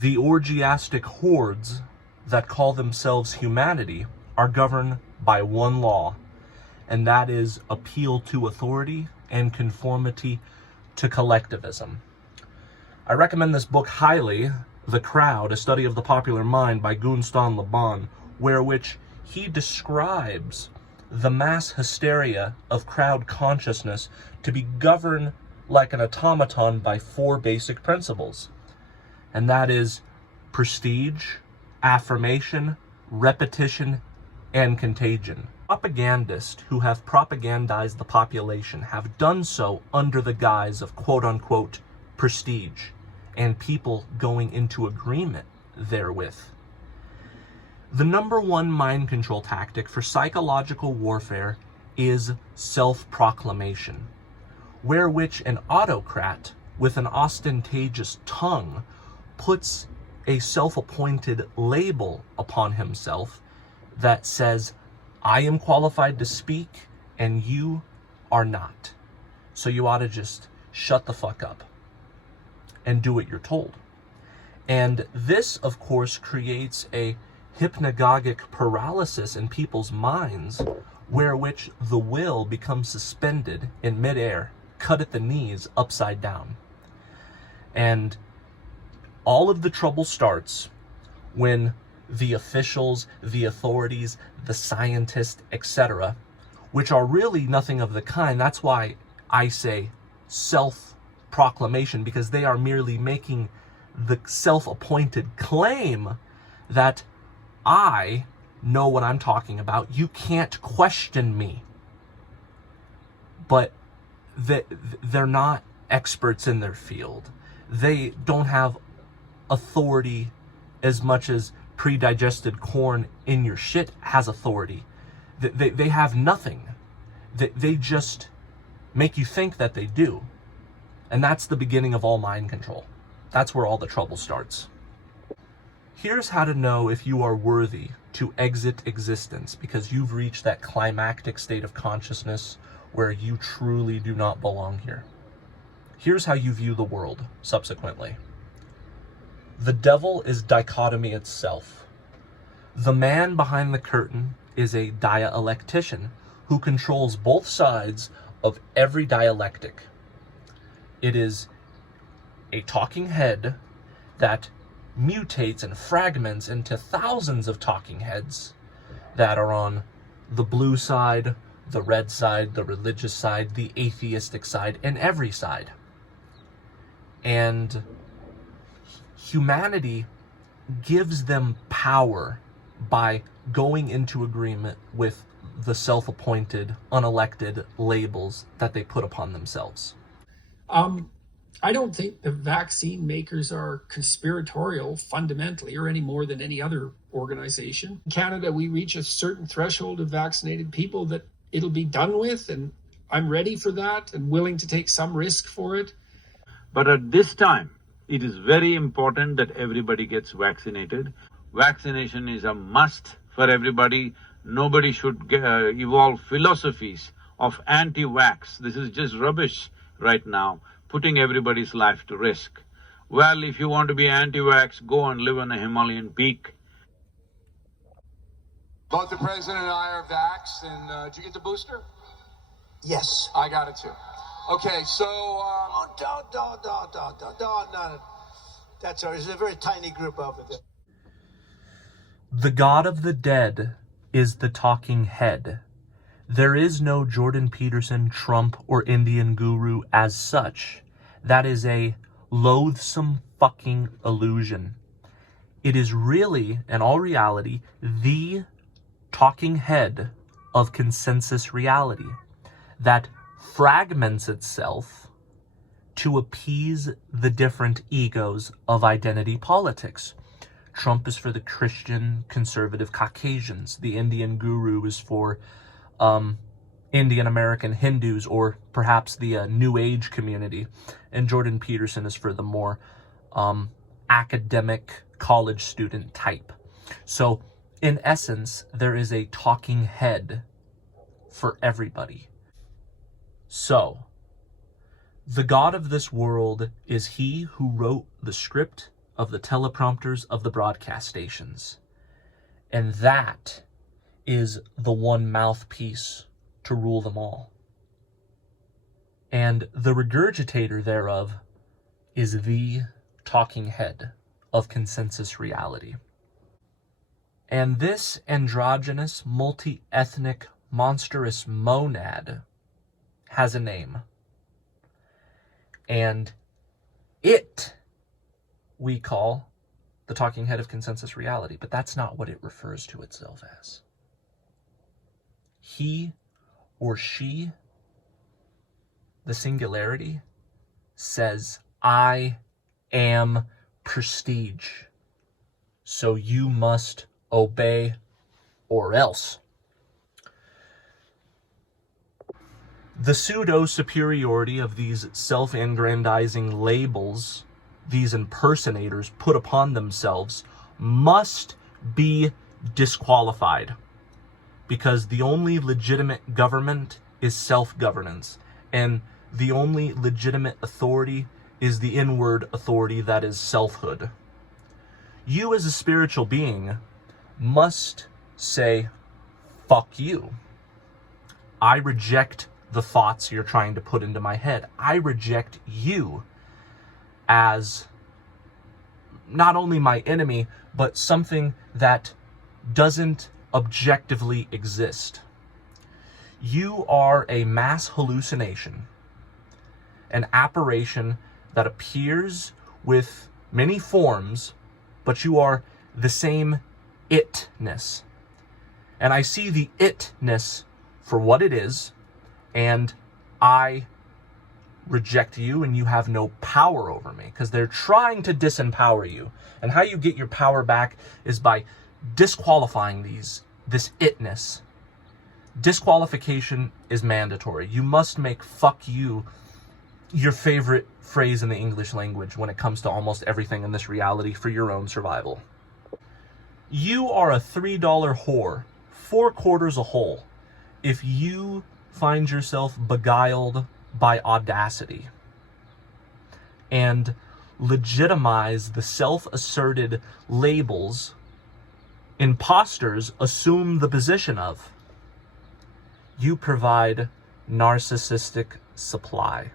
The orgiastic hordes that call themselves humanity are governed by one law, and that is appeal to authority and conformity to collectivism. I recommend this book highly, The Crowd, A Study of the Popular Mind by Gunstan Le Bon, which he describes the mass hysteria of crowd consciousness to be governed like an automaton by four basic principles. And that is prestige, affirmation, repetition, and contagion. Propagandists who have propagandized the population have done so under the guise of quote-unquote prestige and people going into agreement therewith. The number one mind control tactic for psychological warfare is self-proclamation, which an autocrat with an ostentatious tongue puts a self-appointed label upon himself that says, I am qualified to speak and you are not. So you ought to just shut the fuck up and do what you're told. And this, of course, creates a hypnagogic paralysis in people's minds, which the will becomes suspended in midair, cut at the knees, upside down. And all of the trouble starts when the officials, the authorities, the scientists, etc., which are really nothing of the kind. That's why I say self-proclamation, because they are merely making the self-appointed claim that I know what I'm talking about. You can't question me. But they're not experts in their field. They don't have authority as much as pre-digested corn in your shit has authority. They have nothing. They just make you think that they do. And that's the beginning of all mind control. That's where all the trouble starts. Here's how to know if you are worthy to exit existence because you've reached that climactic state of consciousness where you truly do not belong here. Here's how you view the world subsequently. The devil is dichotomy itself. The man behind the curtain is a dialectician who controls both sides of every dialectic. It is a talking head that mutates and fragments into thousands of talking heads that are on the blue side, the red side, the religious side, the atheistic side, and every side. And humanity gives them power by going into agreement with the self-appointed, unelected labels that they put upon themselves. I don't think the vaccine makers are conspiratorial fundamentally or any more than any other organization. In Canada, we reach a certain threshold of vaccinated people that it'll be done with, and I'm ready for that and willing to take some risk for it. But at this time, it is very important that everybody gets vaccinated. Vaccination is a must for everybody. Nobody should evolve philosophies of anti-vax. This is just rubbish right now, putting everybody's life to risk. Well, if you want to be anti-vax, go and live on a Himalayan peak. Both the president and I are vaxxed, and did you get the booster? Yes. I got it too. Okay, so No. That's all. There's a very tiny group of it. The God of the dead is the talking head. There is no Jordan Peterson, Trump, or Indian guru as such. That is a loathsome fucking illusion. It is really, in all reality, the talking head of consensus reality that fragments itself to appease the different egos of identity politics. Trump is for the Christian, conservative Caucasians. The Indian guru is for Indian American Hindus, or perhaps the New Age community. And Jordan Peterson is for the more academic college student type. So in essence, there is a talking head for everybody. So the God of this world is he who wrote the script of the teleprompters of the broadcast stations. And that is the one mouthpiece to rule them all. And the regurgitator thereof is the talking head of consensus reality. And this androgynous, multi-ethnic, monstrous monad has a name. And it we call the talking head of consensus reality, but that's not what it refers to itself as. He or she, the singularity, says, I am prestige, so you must obey or else. The pseudo-superiority of these self-aggrandizing labels these impersonators put upon themselves must be disqualified, because the only legitimate government is self-governance, and the only legitimate authority is the inward authority that is selfhood. You as a spiritual being must say, fuck you. I reject the thoughts you're trying to put into my head. I reject you as not only my enemy, but something that doesn't objectively exist. You are a mass hallucination, an apparition that appears with many forms, but you are the same itness. And I see the itness for what it is, and I reject you, and you have no power over me, because they're trying to disempower you. And how you get your power back is by disqualifying this itness. Disqualification is mandatory. You must make fuck you your favorite phrase in the English language when it comes to almost everything in this reality for your own survival. You are a $3 whore, 4 quarters a hole, if you find yourself beguiled by audacity and legitimize the self-asserted labels imposters assume the position of. You provide narcissistic supply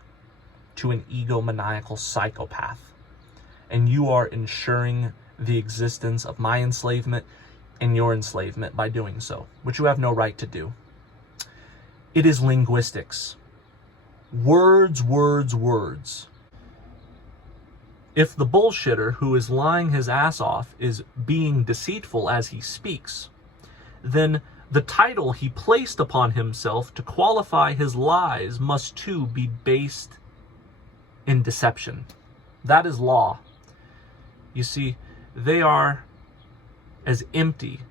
to an egomaniacal psychopath, and you are ensuring the existence of my enslavement and your enslavement by doing so, which you have no right to do. It is linguistics. Words, words, words. If the bullshitter who is lying his ass off is being deceitful as he speaks, then the title he placed upon himself to qualify his lies must too be based in deception. That is law. You see, they are as empty,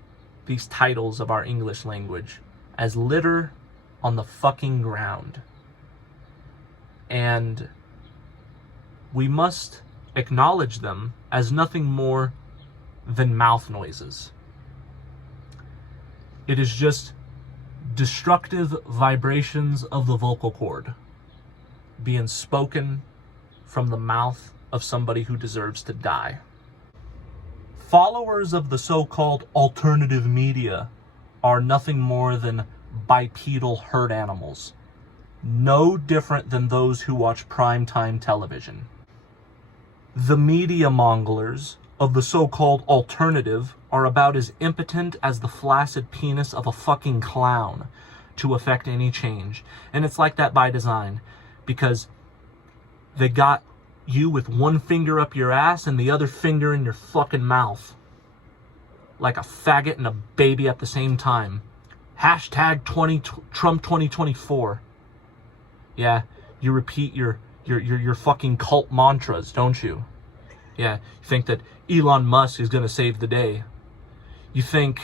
these titles of our English language, as litter on the fucking ground. And we must acknowledge them as nothing more than mouth noises. It is just destructive vibrations of the vocal cord being spoken from the mouth of somebody who deserves to die. Followers of the so-called alternative media are nothing more than bipedal herd animals, no different than those who watch primetime television. The media monglers of the so-called alternative are about as impotent as the flaccid penis of a fucking clown to affect any change. And it's like that by design, because they got you with one finger up your ass and the other finger in your fucking mouth, like a faggot and a baby at the same time. Hashtag Trump 2024. Yeah, you repeat your fucking cult mantras, don't you? Yeah, you think that Elon Musk is going to save the day. You think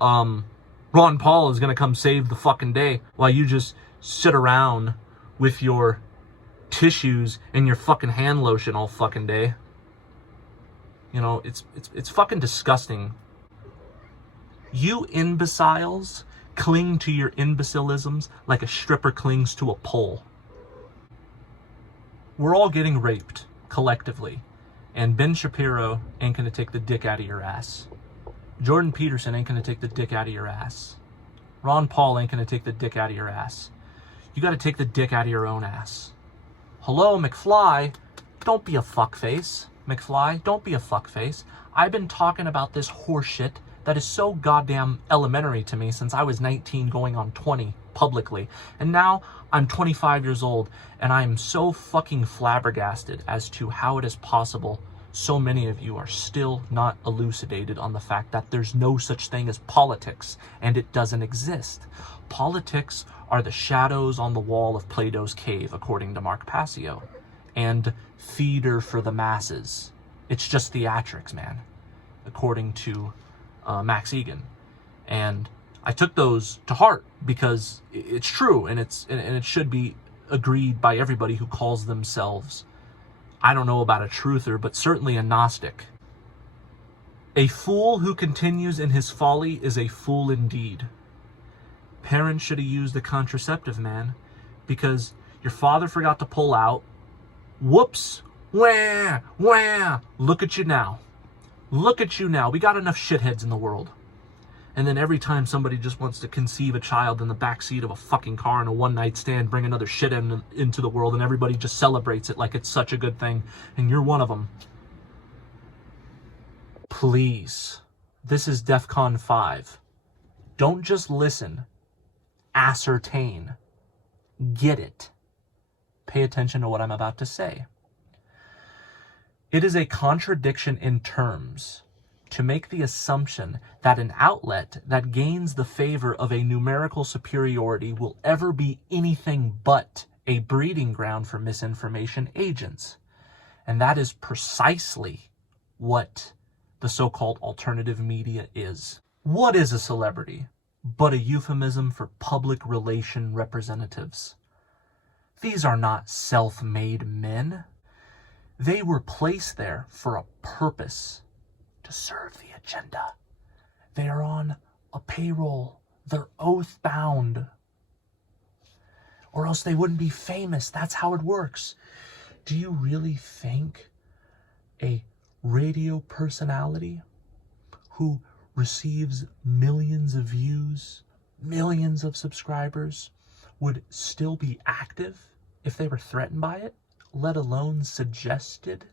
Ron Paul is going to come save the fucking day while you just sit around with your tissues and your fucking hand lotion all fucking day. You know, it's fucking disgusting. You imbeciles cling to your imbecilisms like a stripper clings to a pole. We're all getting raped collectively, And Ben Shapiro ain't gonna take the dick out of your ass. Jordan Peterson ain't gonna take the dick out of your ass. Ron Paul ain't gonna take the dick out of your ass. You gotta take the dick out of your own ass. Hello, McFly, don't be a fuckface. McFly, don't be a fuckface. I've been talking about this horseshit that is so goddamn elementary to me since I was 19 going on 20 publicly. And now I'm 25 years old and I'm so fucking flabbergasted as to how it is possible so many of you are still not elucidated on the fact that there's no such thing as politics and it doesn't exist. Politics are the shadows on the wall of Plato's cave, according to Mark Passio, and theater for the masses. It's just theatrics, man, according to Max Egan. And I took those to heart because it's true, and it should be agreed by everybody who calls themselves, I don't know about a truther, but certainly a Gnostic. A fool who continues in his folly is a fool indeed. Parents should have used the contraceptive, man, because your father forgot to pull out. Whoops. Wah, wah. Look at you now. Look at you now. We got enough shitheads in the world. And then every time somebody just wants to conceive a child in the backseat of a fucking car in a one-night stand, bring another shit into the world, and everybody just celebrates it like it's such a good thing, and you're one of them. Please. This is DEFCON 5. Don't just listen. Ascertain. Get it. Pay attention to what I'm about to say. It is a contradiction in terms to make the assumption that an outlet that gains the favor of a numerical superiority will ever be anything but a breeding ground for misinformation agents. And that is precisely what the so-called alternative media is. What is a celebrity but a euphemism for public relation representatives? These are not self-made men. They were placed there for a purpose, to serve the agenda. They are on a payroll. They're oath-bound. Or else they wouldn't be famous. That's how it works. Do you really think a radio personality who receives millions of views, millions of subscribers, would still be active if they were threatened by it, let alone suggested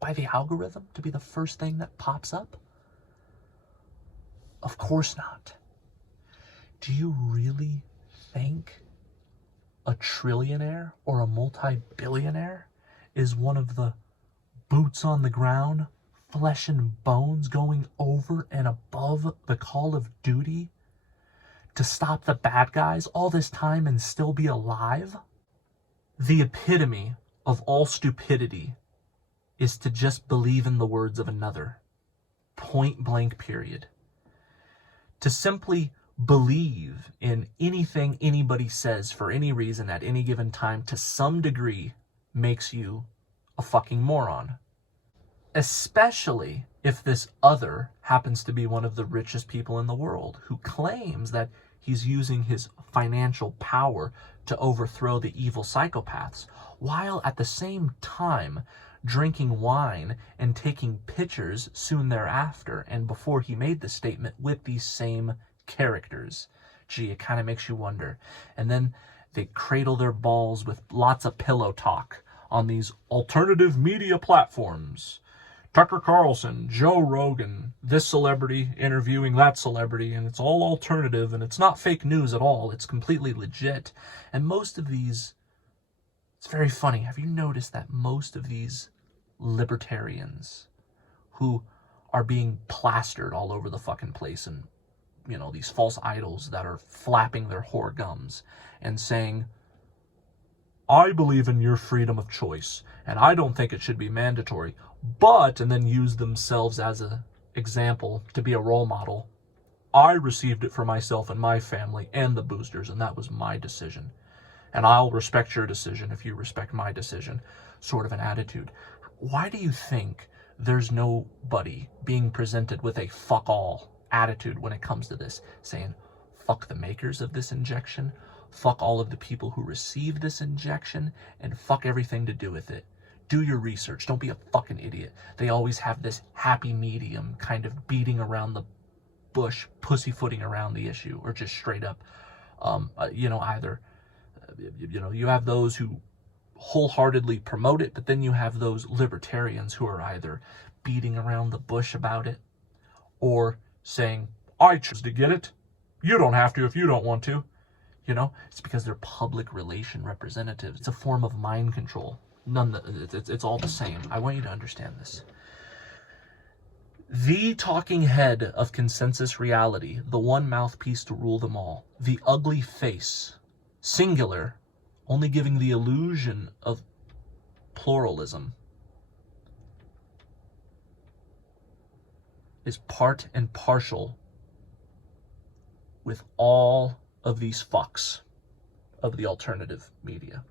by the algorithm to be the first thing that pops up? Of course not. Do you really think a trillionaire or a multi-billionaire is one of the boots on the ground, flesh and bones, going over and above the call of duty to stop the bad guys all this time and still be alive? The epitome of all stupidity is to just believe in the words of another. Point blank, period. To simply believe in anything anybody says for any reason at any given time to some degree makes you a fucking moron. Especially if this other happens to be one of the richest people in the world who claims that he's using his financial power to overthrow the evil psychopaths, while at the same time drinking wine and taking pictures soon thereafter and before he made the statement with these same characters. Gee, it kind of makes you wonder. And then they cradle their balls with lots of pillow talk on these alternative media platforms. Tucker Carlson, Joe Rogan, this celebrity interviewing that celebrity, and it's all alternative, and it's not fake news at all. It's completely legit. And most of these, it's very funny. Have you noticed that most of these libertarians who are being plastered all over the fucking place, and, you know, these false idols that are flapping their whore gums and saying, I believe in your freedom of choice, and I don't think it should be mandatory, but, and then use themselves as an example to be a role model. I received it for myself and my family and the boosters, and that was my decision. And I'll respect your decision if you respect my decision, sort of an attitude. Why do you think there's nobody being presented with a fuck all attitude when it comes to this, saying, fuck the makers of this injection, fuck all of the people who received this injection, and fuck everything to do with it? Do your research. Don't be a fucking idiot. They always have this happy medium kind of beating around the bush, pussyfooting around the issue, or just straight up, either, you have those who wholeheartedly promote it, but then you have those libertarians who are either beating around the bush about it or saying, I choose to get it. You don't have to if you don't want to. It's because they're public relation representatives. It's a form of mind control. It's all the same. I want you to understand this. The talking head of consensus reality, the one mouthpiece to rule them all, the ugly face, singular, only giving the illusion of pluralism, is part and partial with all of these fucks of the alternative media.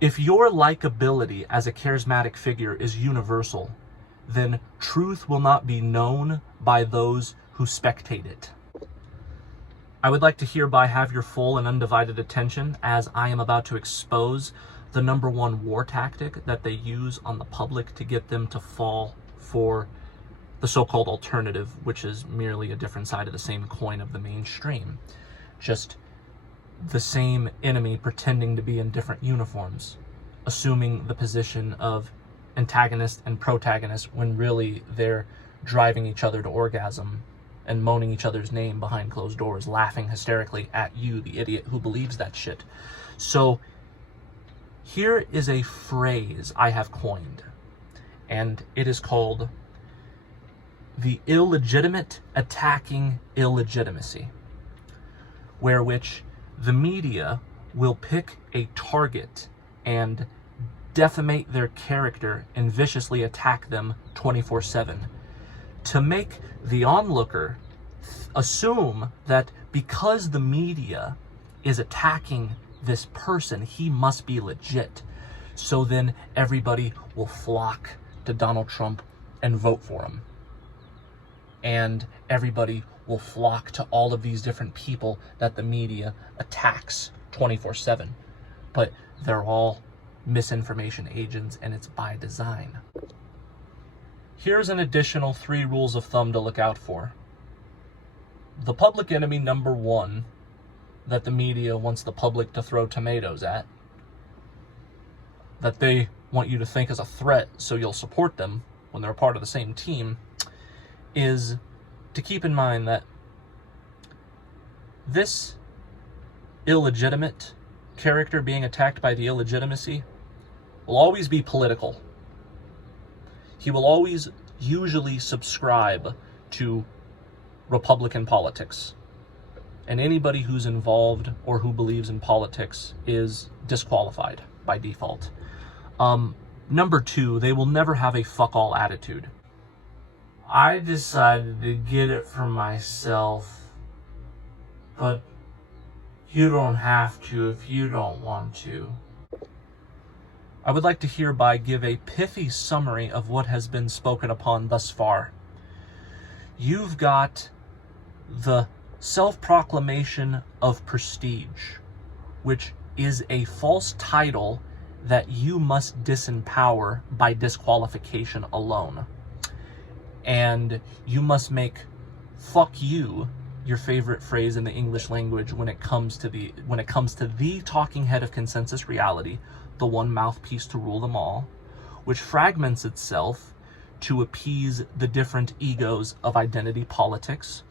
If your likability as a charismatic figure is universal, then truth will not be known by those who spectate it. I would like to hereby have your full and undivided attention as I am about to expose the number one war tactic that they use on the public to get them to fall for the so-called alternative, which is merely a different side of the same coin of the mainstream. Just the same enemy pretending to be in different uniforms, assuming the position of antagonist and protagonist when really they're driving each other to orgasm and moaning each other's name behind closed doors, laughing hysterically at you, the idiot who believes that shit. So here is a phrase I have coined, and it is called the illegitimate attacking illegitimacy, where which the media will pick a target and defamate their character and viciously attack them 24/7 to make the onlooker assume that because the media is attacking this person, he must be legit. So then everybody will flock to Donald Trump and vote for him. And everybody will flock to all of these different people that the media attacks 24/7. But they're all misinformation agents, and it's by design. Here's an additional 3 rules of thumb to look out for. The public enemy number 1 that the media wants the public to throw tomatoes at, that they want you to think as a threat so you'll support them when they're a part of the same team, is to keep in mind that this illegitimate character being attacked by the illegitimacy will always be political. He will always usually subscribe to Republican politics. And anybody who's involved or who believes in politics is disqualified by default. Number 2, they will never have a fuck all attitude. I decided to get it for myself, but you don't have to if you don't want to. I would like to hereby give a pithy summary of what has been spoken upon thus far. You've got the self-proclamation of prestige, which is a false title that you must disempower by disqualification alone. And you must make fuck you your favorite phrase in the English language when it comes to the talking head of consensus reality, the one mouthpiece to rule them all, which fragments itself to appease the different egos of identity politics.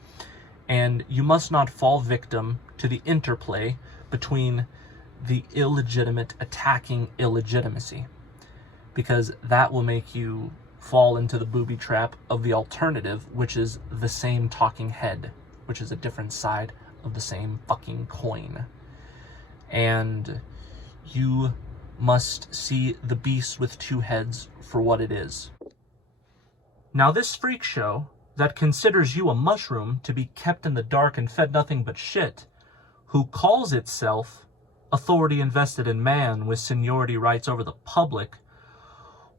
And you must not fall victim to the interplay between the illegitimate attacking illegitimacy, because that will make you fall into the booby trap of the alternative, which is the same talking head, which is a different side of the same fucking coin. And you must see the beast with 2 heads for what it is. Now this freak show that considers you a mushroom to be kept in the dark and fed nothing but shit, who calls itself authority invested in man with seniority rights over the public,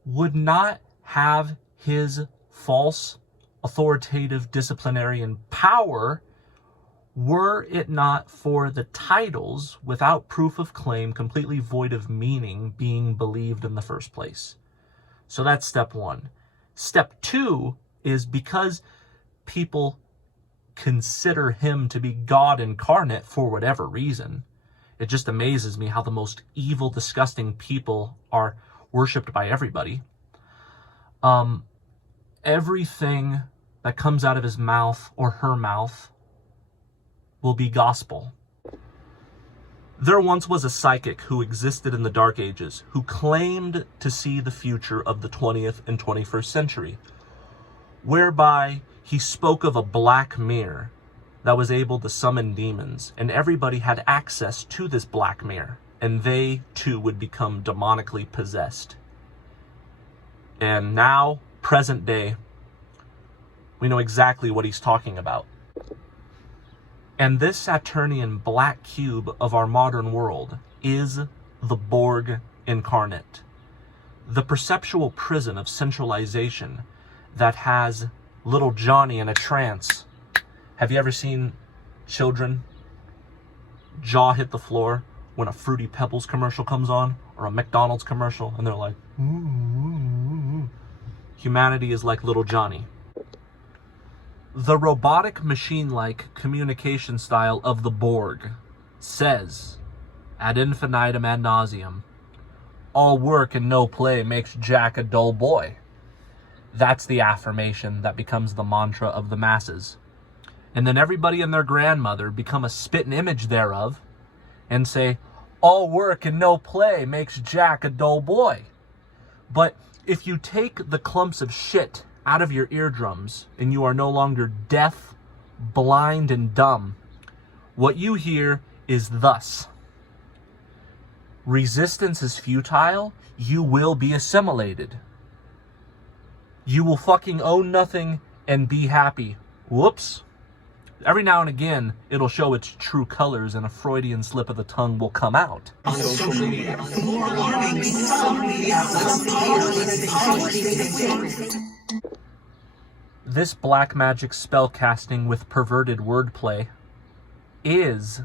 would not have his false authoritative disciplinarian power were it not for the titles without proof of claim, completely void of meaning, being believed in the first place. So that's step one. Step two is because people consider him to be God incarnate for whatever reason. It just amazes me how the most evil, disgusting people are worshipped by everybody. Everything that comes out of his mouth or her mouth will be gospel. There once was a psychic who existed in the Dark Ages who claimed to see the future of the 20th and 21st century, whereby he spoke of a black mirror that was able to summon demons, and everybody had access to this black mirror, and they too would become demonically possessed. And now, present day, we know exactly what he's talking about. And this Saturnian black cube of our modern world is the Borg incarnate, the perceptual prison of centralization that has little Johnny in a trance. Have you ever seen children jaw hit the floor when a Fruity Pebbles commercial comes on, or a McDonald's commercial, and they're like, ooh, ooh, ooh. Humanity is like little Johnny. The robotic machine-like communication style of the Borg says, ad infinitum ad nauseum, all work and no play makes Jack a dull boy. That's the affirmation that becomes the mantra of the masses. And then everybody and their grandmother become a spitting image thereof and say, all work and no play makes Jack a dull boy. But if you take the clumps of shit out of your eardrums and you are no longer deaf, blind, and dumb, what you hear is thus. Resistance is futile. You will be assimilated. You will fucking own nothing and be happy. Whoops. Every now and again, it'll show its true colors and a Freudian slip of the tongue will come out. On social media. More alarming, some media This black magic spellcasting with perverted wordplay is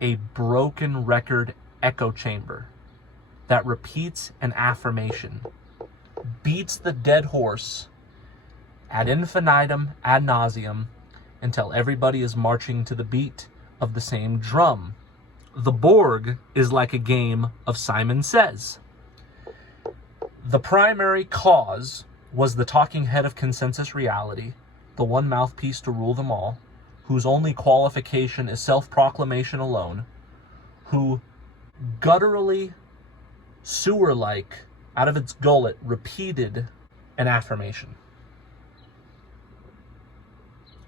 a broken record echo chamber that repeats an affirmation, beats the dead horse ad infinitum ad nauseum until everybody is marching to the beat of the same drum. The Borg is like a game of Simon Says. The primary cause was the talking head of consensus reality, the one mouthpiece to rule them all, whose only qualification is self-proclamation alone, who gutturally, sewer-like, out of its gullet, repeated an affirmation.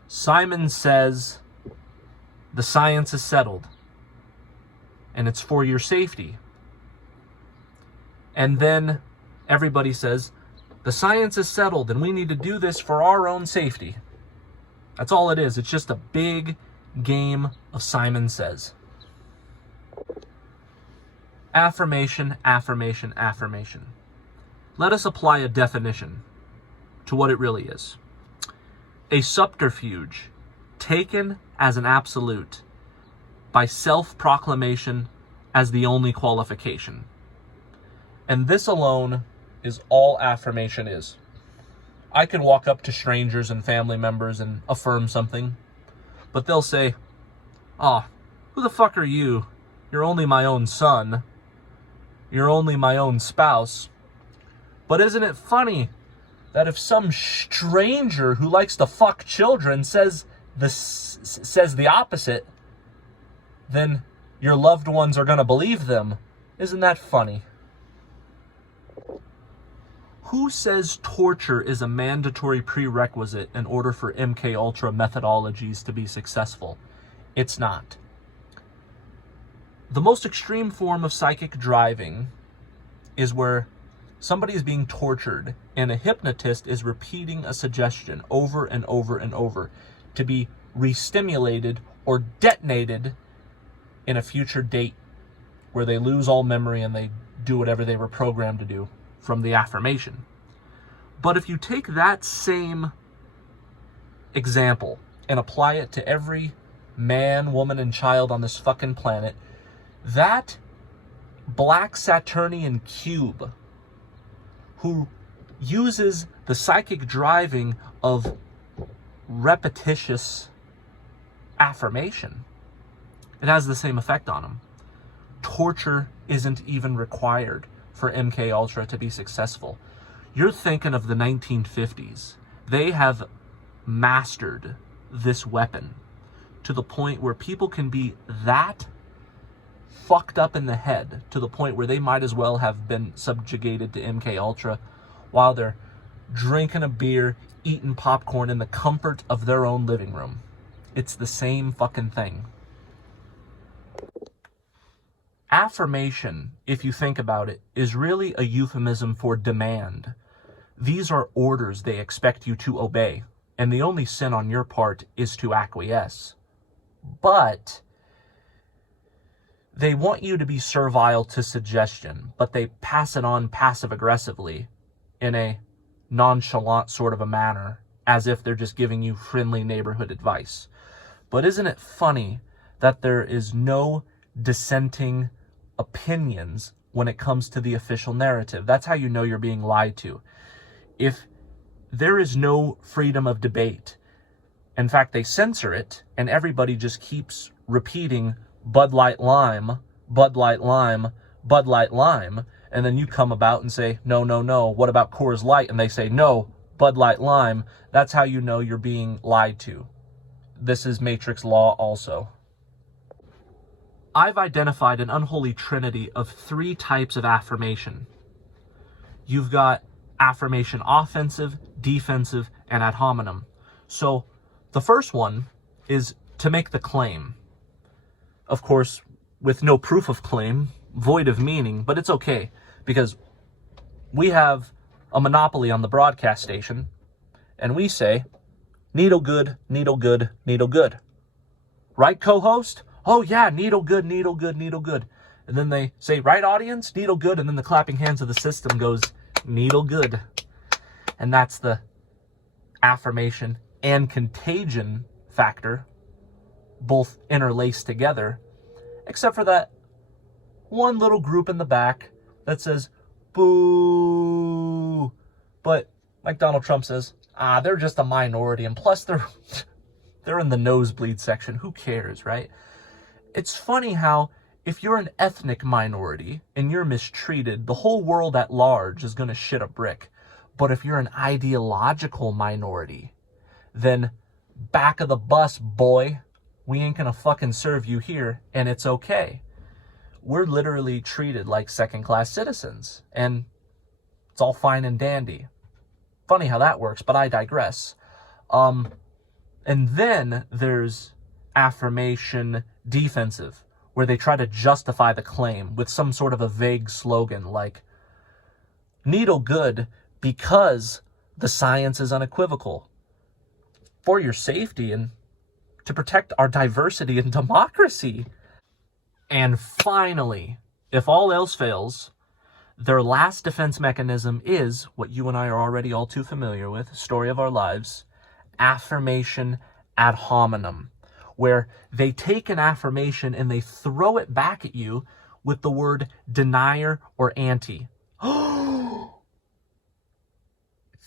Simon says, the science is settled, and it's for your safety. And then everybody says, the science is settled, and we need to do this for our own safety. That's all it is. It's just a big game of Simon Says. Affirmation, affirmation, affirmation. Let us apply a definition to what it really is. A subterfuge taken as an absolute by self-proclamation as the only qualification. And this alone is all affirmation is. I can walk up to strangers and family members and affirm something, but they'll say, who the fuck are you? You're only my own son. You're only my own spouse. But isn't it funny that if some stranger who likes to fuck children says the opposite, then your loved ones are going to believe them? Isn't that funny? Who says torture is a mandatory prerequisite in order for MK Ultra methodologies to be successful? It's not. The most extreme form of psychic driving is where somebody is being tortured and a hypnotist is repeating a suggestion over and over and over to be re-stimulated or detonated in a future date where they lose all memory and they do whatever they were programmed to do from the affirmation. But if you take that same example and apply it to every man, woman, and child on this fucking planet, that black Saturnian cube who uses the psychic driving of repetitious affirmation, it has the same effect on him. Torture isn't even required for MK Ultra to be successful. You're thinking of the 1950s. They have mastered this weapon to the point where people can be that fucked up in the head to the point where they might as well have been subjugated to MK Ultra while they're drinking a beer, eating popcorn in the comfort of their own living room. It's the same fucking thing. Affirmation, if you think about it, is really a euphemism for demand. These are orders they expect you to obey, and the only sin on your part is to acquiesce. But they want you to be servile to suggestion, but they pass it on passive-aggressively in a nonchalant sort of a manner, as if they're just giving you friendly neighborhood advice. But isn't it funny that there is no dissenting opinions when it comes to the official narrative? That's how you know you're being lied to. If there is no freedom of debate, in fact, they censor it, and everybody just keeps repeating Bud Light Lime, Bud Light Lime, Bud Light Lime, and then you come about and say, no, no, no, what about Coors Light? And they say, no, Bud Light Lime. That's how you know you're being lied to. This is Matrix law also. I've identified an unholy trinity of 3 types of affirmation. You've got affirmation offensive, defensive, and ad hominem. So the first one is to make the claim. Of course, with no proof of claim, void of meaning, but it's okay because we have a monopoly on the broadcast station and we say, needle good, needle good, needle good. Right, co-host? Oh yeah, needle good, needle good, needle good. And then they say, right, audience, needle good, and then the clapping hands of the system goes, needle good. And that's the affirmation and contagion factor, both interlaced together, except for that one little group in the back that says, boo. But like Donald Trump says, they're just a minority, and plus they're in the nosebleed section. Who cares, right? It's funny how if you're an ethnic minority and you're mistreated, the whole world at large is going to shit a brick. But if you're an ideological minority, then back of the bus, boy. We ain't going to fucking serve you here, and it's okay. We're literally treated like second-class citizens, and it's all fine and dandy. Funny how that works, but I digress. And then there's affirmation defensive, where they try to justify the claim with some sort of a vague slogan like, needle good because the science is unequivocal. For your safety and to protect our diversity and democracy. And finally, if all else fails, their last defense mechanism is what you and I are already all too familiar with, story of our lives, affirmation ad hominem, where they take an affirmation and they throw it back at you with the word denier or anti.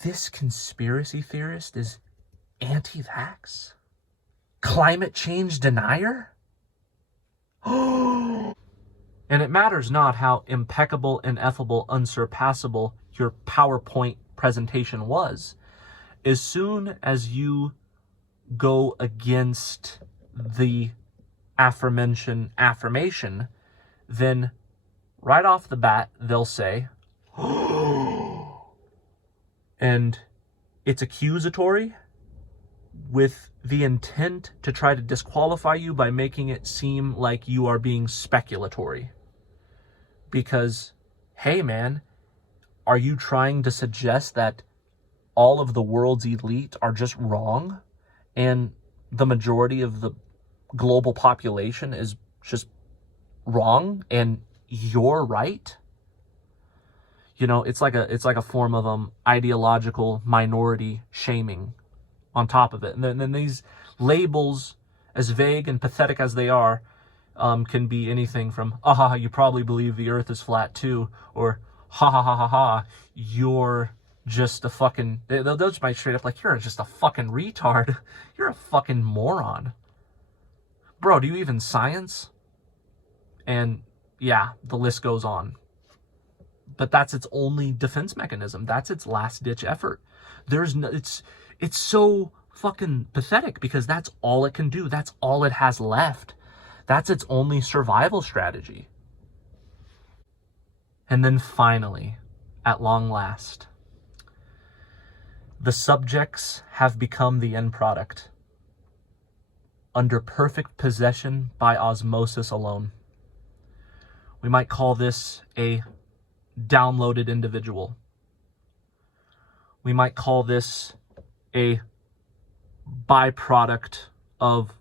This conspiracy theorist is anti-vax? Climate change denier? And it matters not how impeccable, ineffable, unsurpassable your PowerPoint presentation was. As soon as you go against the aforementioned affirmation, then right off the bat, they'll say, and it's accusatory with the intent to try to disqualify you by making it seem like you are being speculatory. Because, hey man, are you trying to suggest that all of the world's elite are just wrong and the majority of the global population is just wrong and you're right? You know, it's like a form of ideological minority shaming on top of it. And then these labels as vague and pathetic as they are, can be anything from, ah, you probably believe the earth is flat too, or ha ha ha ha ha, you're just a fucking, they'll just might straight up like, you're just a fucking retard. You're a fucking moron. Bro, do you even science? And yeah, the list goes on. But that's its only defense mechanism. That's its last ditch effort. There's no, it's so fucking pathetic because that's all it can do. That's all it has left. That's its only survival strategy. And then finally, at long last, the subjects have become the end product, under perfect possession by osmosis alone. We might call this a downloaded individual. We might call this a byproduct of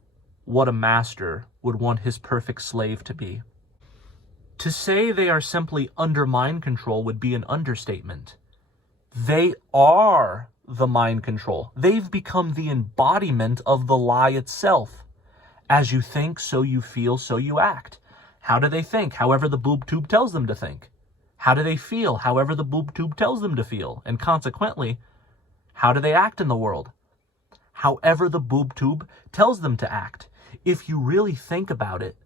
what a master would want his perfect slave to be. To say they are simply under mind control would be an understatement. They are the mind control. They've become the embodiment of the lie itself. As you think, so you feel, so you act. How do they think? However the boob tube tells them to think. How do they feel? However the boob tube tells them to feel. And consequently, how do they act in the world? However the boob tube tells them to act. If you really think about it,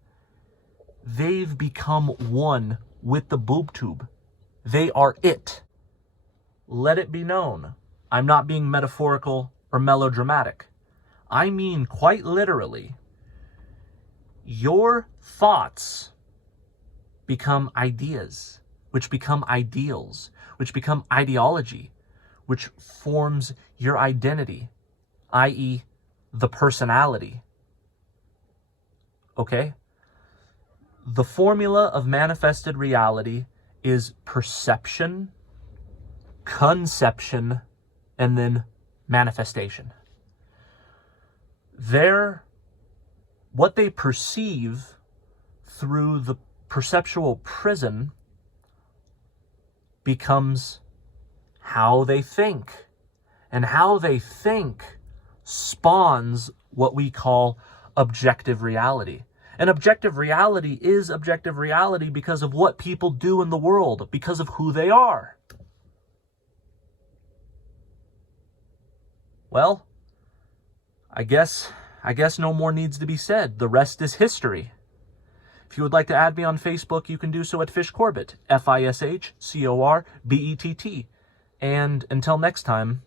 they've become one with the boob tube. They are it. Let it be known, I'm not being metaphorical or melodramatic. I mean quite literally, your thoughts become ideas, which become ideals, which become ideology, which forms your identity, i.e., the personality. Okay? The formula of manifested reality is perception, conception, and then manifestation. What they perceive through the perceptual prison becomes how they think. And how they think spawns what we call objective reality. And objective reality is objective reality because of what people do in the world, because of who they are. Well, I guess no more needs to be said. The rest is history. If you would like to add me on Facebook, you can do so at Fish Corbett, FISHCORBETT. And until next time,